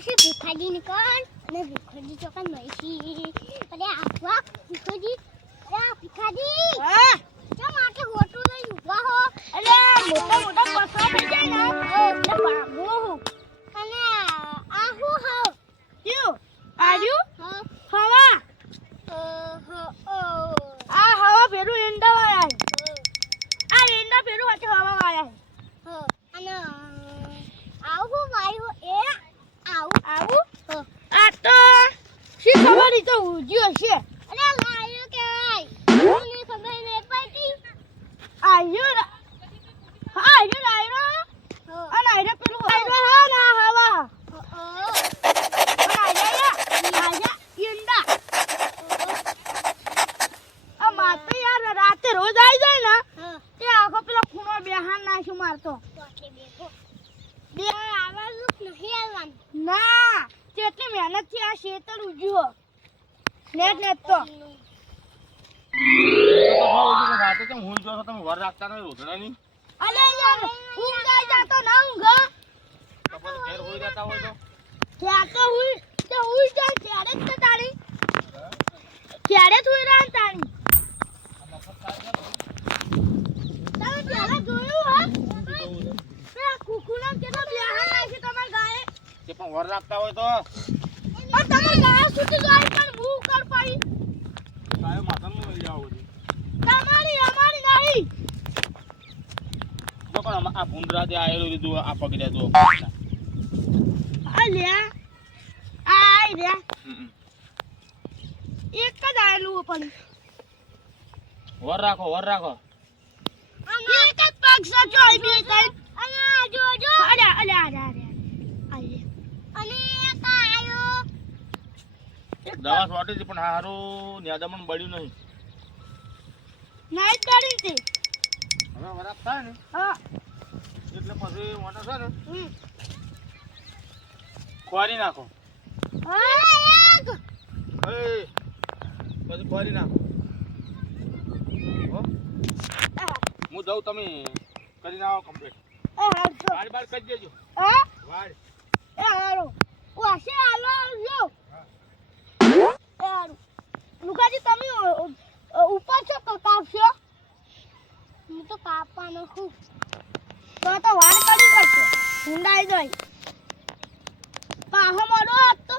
પછી ભીખાજી ની કણ અને ભીખાજી ચોકન મઈસી અરે આવા ભીખાજી અરે ભીખાજી હા કેમ આટલે હોટું લઈ ઉભા હો અરે મોટા મોટા બસો થઈ જાય ને એટલે ભાગો અને આ હું હો ક્યું આર્યું હા હવા આ હવા ફેરું એંડા વાળા આ એંડા ફેરું વાતે હવા વાળા અને આવું વાયુ એ આવું આ તો શી ખબર ઈ તો ઉજ્યો છે અરે લાયો કેવાય મને ખબર નઈ પડતી આયો હા આયો લાયો અને આયો પેલું આયો હા ના હવા અને આયા ઈંડા આ માતે યાર રાતે રોજ આવી જાય ને તે આખો પેલો ખૂણો બેહાન નાખ્યો મારતો બે આવાજ નહીં આવવાનું ના કેટલી મહેનત થી આ શેતર ઉજ્યો નેટ તો રાતે કેમ હું જો તમે વર રાખતા નહીં રોધડાની અલે યાર ઊંઘ આઈ જાતો ના ઊંઘ તો પછી ઘેર હોઈ રહેતા હોય તો ક્યાં તો હું તે હું જાય ક્યારે જ તાણી ક્યારે તું રાન તાણી તમે પેલા જોયું હા પેલા કુકુલા કેટલા બેહાન નાખી તમાર ગાય કે પણ વર રાખતા હોય તો પણ તમાર ગાય સુતી જાય પણ હું કર પાડી કાય માથામાં લઈ જાવ બધી તમારી અમારી નહીં જો પણ આ ભૂંડરા જે આયેલું લીધું આ પકડ્યા તો અલ્યા આઈ રે એક જ આયેલું પણ વર રાખો એક જ પગ સચોઈ બે તઈ અને જો અરે આલે અને એક આયો દવા છોટી હતી પણ હારું ન્યાદામણ બળ્યું નહીં નાઈટ ગાડી હતી હવે વરાપ થાય ને હા એટલે પછી મોટા છે ને ખોરી નાખો એ પછી ખોરી નાખો હો હું જાઉં તમે કરીને આવો કમ્પ્લીટ વાડ બાર કરી દેજો વાડ એ હારો વાસે આલો જો હારો લુકાજી તમે ઉપર છો તો કાપશો હું તો કાપવાનો છું તો વાડ કાઢી પડશે ઊંડાઈ જાય પાહો મરો તો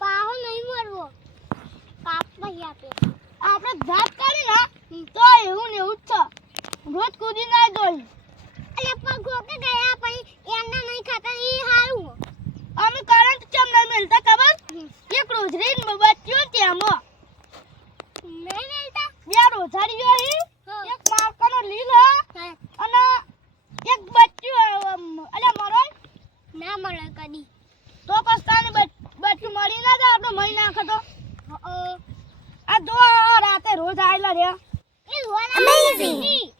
પાહો નહીં મરવો કાપવા આપે આપણે જાત કાઢી ના તો એવું ને એવું જ છે રોજ કૂદી ના જોઈ અલે પગો કે ગયા પછી એના નહીં ખાતા ઈ હારું અમે કરંટ ચમ નહીં મિલતા ખબર એક રોજરી બચ્યો તેમાં નહીં મિલતા બે રોજરીઓ હી એક માર્કનો લીલ અને એક બચ્યું અલે મરો ના મળે કદી તો પસ્તાને બચ્યું મરી ના જાય આપણે મહી નાખે તો આ દો રાતે રોજ આયેલા રે એ અમેઝિંગ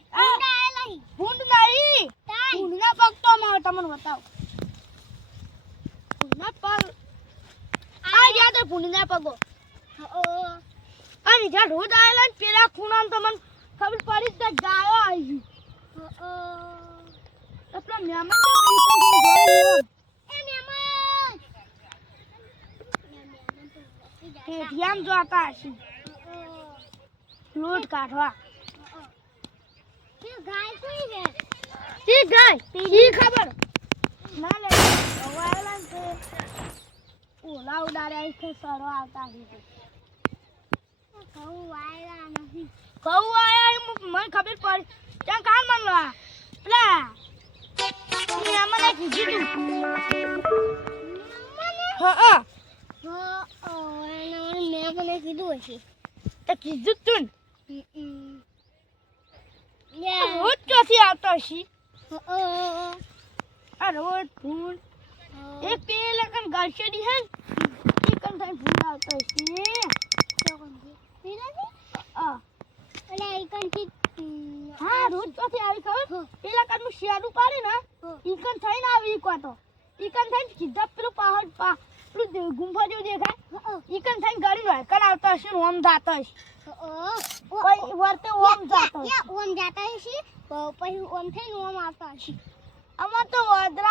ભૂંડ નહીં ભૂંડના પગ તો મારે તમને બતાવ ભૂંડના પગ આ યાદ રે ભૂંડના પગો અને જ્યાં રોજ આયેલા ને પેલા ખૂણામાં તમને ખબર પડી કે ગાયો આવી એટલે મહેમાન એ ધ્યાન જોતા હશે લોટ કાઢવા ગાય કોઈ છે તી ગાય તી ખબર ના લે વાયલા છે ઓલા ઉડાડ્યા છે સરો આવતા છે કહું વાયલા નથી કહું આયા મને ખબર પડી ત્યાં કામ મનવા પેલા મને કીધું હા મેં મને કીધું હશે તો કીધું તું રોજ ક્યાંથી આવતો હશે આ રોજ ફૂલ એ પેલા કન ગાલશેડી હે એ કન થાય ફૂલ આવતો હશે હા રોજ ક્યાંથી આવી ખબર પેલા કન હું શિયાળું પાડી ને ઈ કન થઈને આવી તો ઈ કન થઈને સીધા પેલું પહાડ પેલું ગુંફા જેવું દેખાય ઈ કન થઈને ગાડી નો કન આવતો હશે ઓમ જાતો હશે કોઈ વર્તે ઓમ જાતો હશે ઓમ જાતા હશે પછી ઓમ થઈને ઓમ આવતા હશે અમાર તો વાદરા